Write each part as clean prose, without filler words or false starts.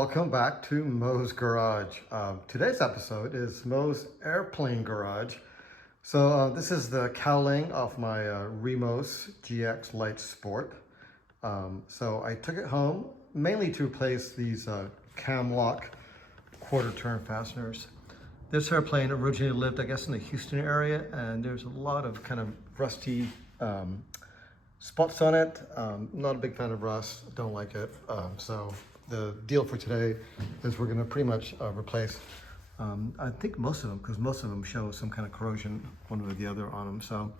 welcome back to Mo's Garage. Today's episode is Mo's Airplane Garage. So this is the cowling off my Remos GX Light Sport. So I took it home mainly to replace these Camlock quarter turn fasteners. This airplane originally lived, I guess, in the Houston area, and there's a lot of kind of rusty spots on it. Not a big fan of rust, don't like it. So the deal for today is we're gonna pretty much replace, I think most of them, because most of them show some kind of corrosion one way or the other on them. So,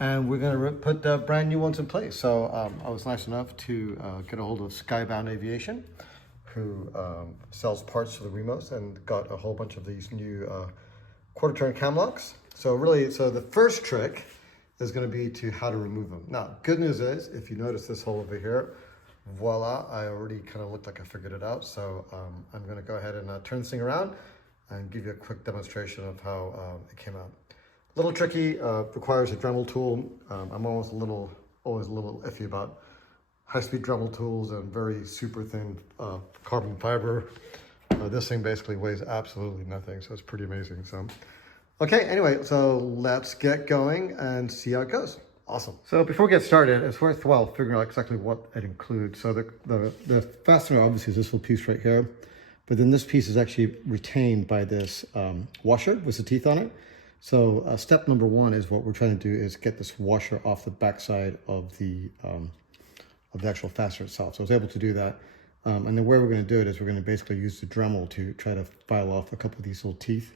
and we're gonna put brand new ones in place. So I was nice enough to get a hold of Skybound Aviation, who sells parts for the Remos, and got a whole bunch of these new quarter turn cam locks. So really, the first trick is going to be to how to remove them. Now, good news is, if you notice this hole over here, voila, I already kind of looked like I figured it out. So I'm going to go ahead and turn this thing around and give you a quick demonstration of how it came out. A little tricky, requires a Dremel tool. I'm always a little iffy about high-speed Dremel tools and very super thin carbon fiber. This thing basically weighs absolutely nothing, so it's pretty amazing. So, okay, anyway, so let's get going and see how it goes. Awesome. So before we get started, it's worthwhile figuring out exactly what it includes. So the fastener obviously is this little piece right here, but then this piece is actually retained by this washer with the teeth on it. So step number one is what we're trying to do is get this washer off the backside of the actual fastener itself. So I was able to do that. And then where we're going to do it is we're going to basically use the Dremel to try to file off a couple of these little teeth.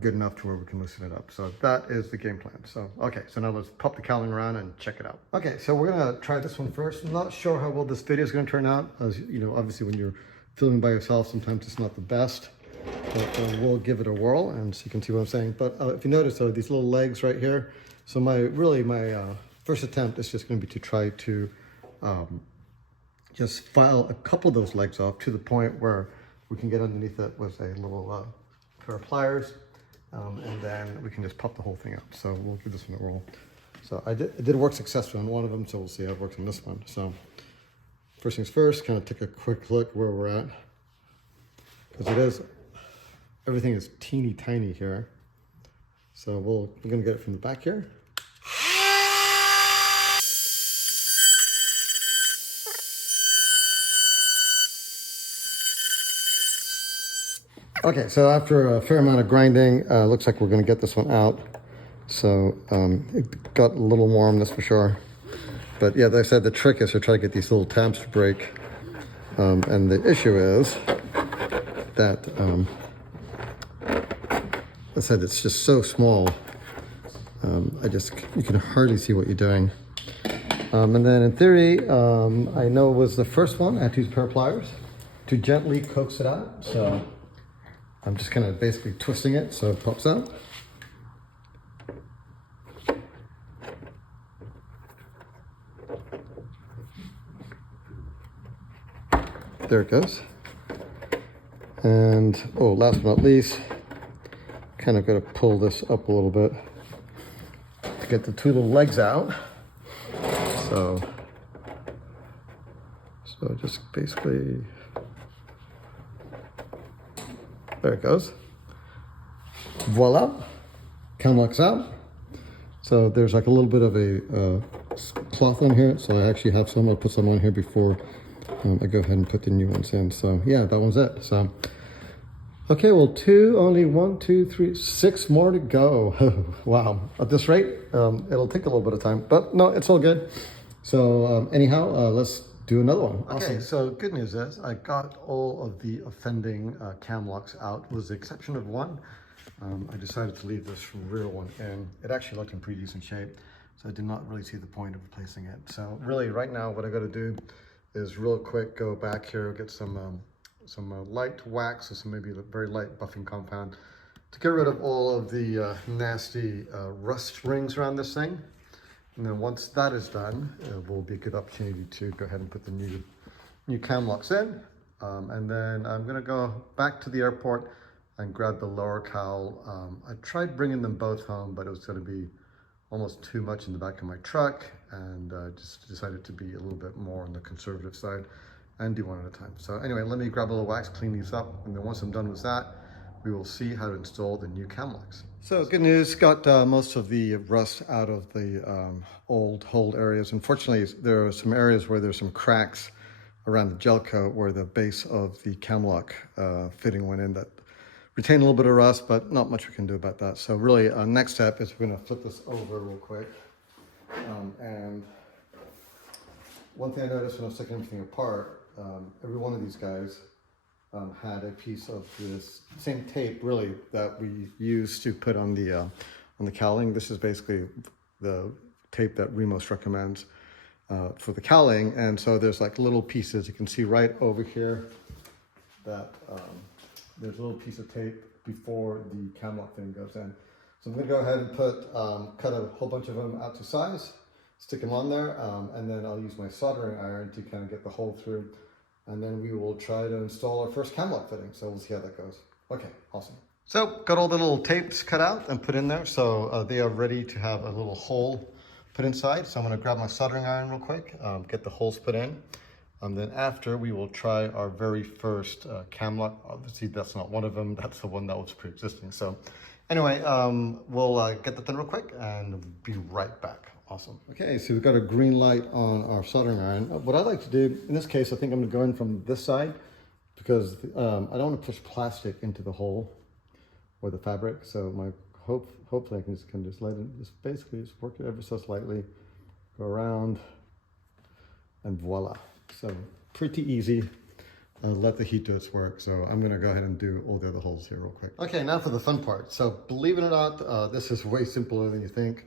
Good enough to where we can loosen it up. So that is the game plan. So, okay, so now let's pop the cowling around and check it out. Okay, so we're gonna try this one first. I'm not sure how well this video is gonna turn out. As you know, obviously when you're filming by yourself, sometimes it's not the best, but we'll give it a whirl and so you can see what I'm saying. But if you notice though, these little legs right here, so my first attempt is just gonna be to try to just file a couple of those legs off to the point where we can get underneath it with a little pair of pliers. And then we can just pop the whole thing out. So we'll give this one a roll. So it did work successfully on one of them, so we'll see how it works on this one. So first things first, kind of take a quick look where we're at. Because everything is teeny tiny here. So we're gonna get it from the back here. Okay, so after a fair amount of grinding, looks like we're gonna get this one out. So it got a little warm, that's for sure. But yeah, like I said, the trick is to try to get these little tabs to break. And the issue is that, I said, it's just so small. You can hardly see what you're doing. And then in theory, I know it was the first one, I had to use a pair of pliers to gently coax it out. So I'm just kind of basically twisting it so it pops out. There it goes. And, last but not least, kind of got to pull this up a little bit to get the two little legs out. So just basically, there it goes. Voila, cam lock's out. So there's like a little bit of a cloth on here. So I actually have some, I'll put some on here before I go ahead and put the new ones in. So yeah, that one's it. So, okay, well, only 1, 2, 3, 6 more to go. Wow, at this rate, it'll take a little bit of time, but no, it's all good. So anyhow, let's do another one. Awesome. Okay, so good news is I got all of the offending cam locks out, with the exception of one. I decided to leave this rear one in. It actually looked in pretty decent shape, so I did not really see the point of replacing it. So really right now what I got to do is real quick go back here, get some light wax or some maybe very light buffing compound to get rid of all of the nasty rust rings around this thing. And then once that is done, it will be a good opportunity to go ahead and put the new cam locks in. And then I'm gonna go back to the airport and grab the lower cowl. I tried bringing them both home, but it was gonna be almost too much in the back of my truck, and just decided to be a little bit more on the conservative side and do one at a time. So anyway, let me grab a little wax, clean these up, and then once I'm done with that, we will see how to install the new cam locks. So good news, got most of the rust out of the old hold areas. Unfortunately, there are some areas where there's some cracks around the gel coat where the base of the cam lock fitting went in that retain a little bit of rust, but not much we can do about that. So really, next step is we're gonna flip this over real quick. And one thing I noticed when I was taking everything apart, every one of these guys had a piece of this same tape, really, that we use to put on the cowling. This is basically the tape that Remos recommends for the cowling. And so there's like little pieces, you can see right over here that there's a little piece of tape before the cam lock thing goes in. So I'm gonna go ahead and put, cut a whole bunch of them out to size, stick them on there, and then I'll use my soldering iron to kind of get the hole through. And then we will try to install our first cam lock fitting. So we'll see how that goes. Okay, awesome. So got all the little tapes cut out and put in there. So they are ready to have a little hole put inside. So I'm gonna grab my soldering iron real quick, get the holes put in. Then after, we will try our very first cam lock. Obviously, that's not one of them. That's the one that was pre-existing. So anyway, we'll get that done real quick and be right back. Awesome. Okay, so we've got a green light on our soldering iron. What I like to do, in this case, I think I'm gonna go in from this side because I don't wanna push plastic into the hole or the fabric. So my hopefully I can just let it, just basically just work it ever so slightly, go around, and voila. So pretty easy. Let the heat do its work. So I'm gonna go ahead and do all the other holes here real quick. Okay, now for the fun part. So believe it or not, this is way simpler than you think.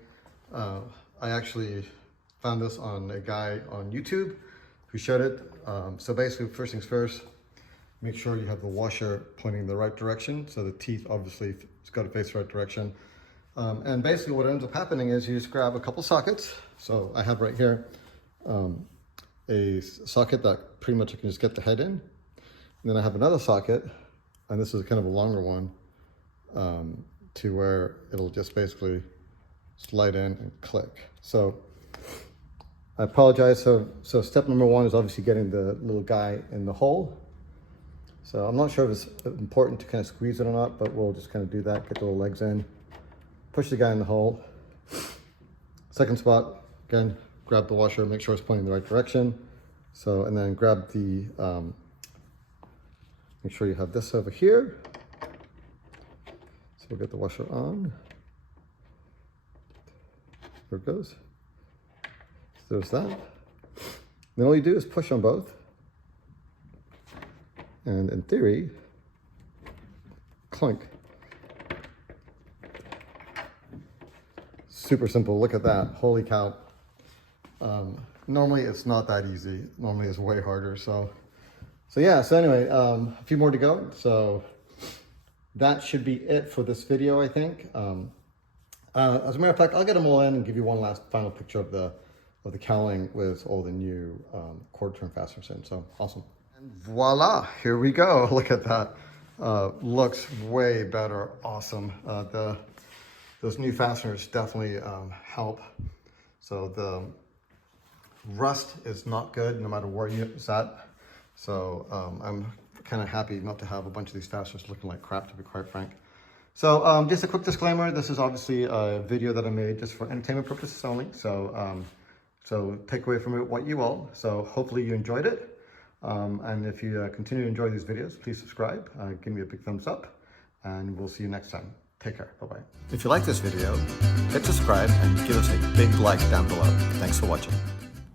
I actually found this on a guy on YouTube who showed it. So basically, first things first, make sure you have the washer pointing in the right direction. So the teeth, obviously, it's got to face the right direction. And basically what ends up happening is you just grab a couple sockets. So I have right here a socket that pretty much I can just get the head in. And then I have another socket, and this is kind of a longer one, to where it'll just basically slide in and click. So I apologize. So step number one is obviously getting the little guy in the hole. So I'm not sure if it's important to kind of squeeze it or not, but we'll just kind of do that, get the little legs in, push the guy in the hole. Second spot, again, grab the washer, make sure it's pointing in the right direction. So, and then grab the, make sure you have this over here. So we'll get the washer on. There it goes. So there's that. Then all you do is push on both. And in theory, clunk. Super simple, look at that, holy cow. Normally it's not that easy. Normally it's way harder. So yeah, so anyway, a few more to go. So that should be it for this video, I think. As a matter of fact, I'll get them all in and give you one last final picture of the cowling with all the new cord turn fasteners in. So awesome. And voila, here we go. Look at that. Looks way better. Awesome. Those new fasteners definitely help. So the rust is not good no matter where it's at. So I'm kind of happy not to have a bunch of these fasteners looking like crap, to be quite frank. So just a quick disclaimer, this is obviously a video that I made just for entertainment purposes only. So so take away from it what you will. So hopefully you enjoyed it. And if you continue to enjoy these videos, please subscribe, give me a big thumbs up, and we'll see you next time. Take care, bye-bye. If you like this video, hit subscribe and give us a big like down below. Thanks for watching.